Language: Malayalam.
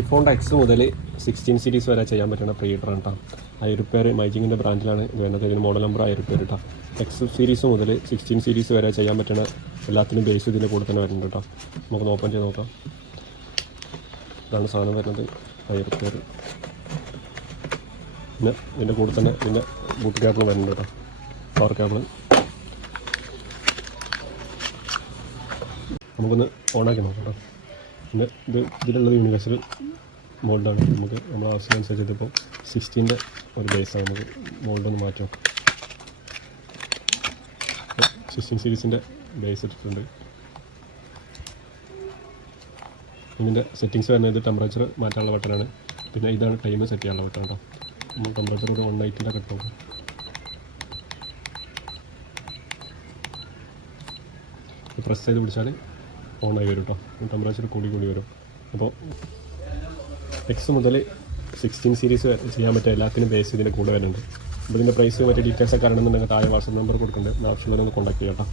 ഐഫോണിൻ്റെ എക്സ് മുതൽ 16 സീരീസ് വരെ ചെയ്യാൻ പറ്റുന്ന പ്രീഡറാണ് കേട്ടോ. 1000 പേര് മൈജിങ്ങിൻ്റെ ബ്രാൻഡിലാണ് ഇത് വരുന്നത്. ഇതിന് മോഡൽ നമ്പർ 1000 പേര് കേട്ടോ. എക്സ് സീരീസ് മുതൽ 16 സീരീസ് വരെ ചെയ്യാൻ പറ്റുന്ന എല്ലാത്തിനും ബേസ് ഇതിൻ്റെ കൂടെ തന്നെ വരുന്നുണ്ട് കേട്ടോ. നമുക്ക് ഓപ്പൺ ചെയ്ത് നോക്കാം. ഇതാണ് സാധനം വരുന്നത്, 1000 പേര്. പിന്നെ ഇതിൻ്റെ കൂടെ തന്നെ പിന്നെ ബൂട്ട് കേബിൾ വരുന്നുണ്ട് കേട്ടോ, പവർ കേബിൾ. നമുക്കൊന്ന് ഓണാക്കി നോക്കാം കേട്ടോ. പിന്നെ ഇതിലുള്ളത് യൂണിവേഴ്സൽ മോൾഡാണ്. നമുക്ക് നമ്മുടെ ആവശ്യമനുസരിച്ച് ഇതിപ്പോൾ 16ൻ്റെ ഒരു ബേസാണ്. നമുക്ക് മോൾഡൊന്ന് മാറ്റി നോക്കാം. 16 സീരീസിൻ്റെ ബേസ് ഇട്ടിട്ടുണ്ട്. ഇതിൻ്റെ സെറ്റിങ്സ് വരുന്നത് ടെമ്പറേച്ചർ മാറ്റാനുള്ള ബട്ടനാണ്. പിന്നെ ഇതാണ് ടൈം സെറ്റ് ചെയ്യാനുള്ള ബട്ടൺ കേട്ടോ. നമ്മൾ ടെമ്പറേച്ചർ ഒരു 190 ഇട്ട് നോക്കാം. പ്രസ് ചെയ്ത് പിടിച്ചാൽ ഓണായി വരും കേട്ടോ. ടെമ്പറേച്ചർ കൂടി വരും. അപ്പോൾ എക്സ് മുതൽ 16 സീരീസ് ചെയ്യാൻ പറ്റിയ എല്ലാത്തിനും ബേസ് ഇതിൻ്റെ കൂടെ വരുന്നുണ്ട്. അപ്പോൾ ഇതിൻ്റെ പ്രൈസ് മറ്റേ ഡീറ്റെയിൽസ് ഒക്കെ അറിയണമെന്നുണ്ടെങ്കിൽ താഴെ വാട്സപ്പ് നമ്പർ കൊടുക്കുന്നുണ്ട്. ആവശ്യമുള്ളതൊന്ന് കോൺടാക്ട് ചെയ്യാം കേട്ടോ.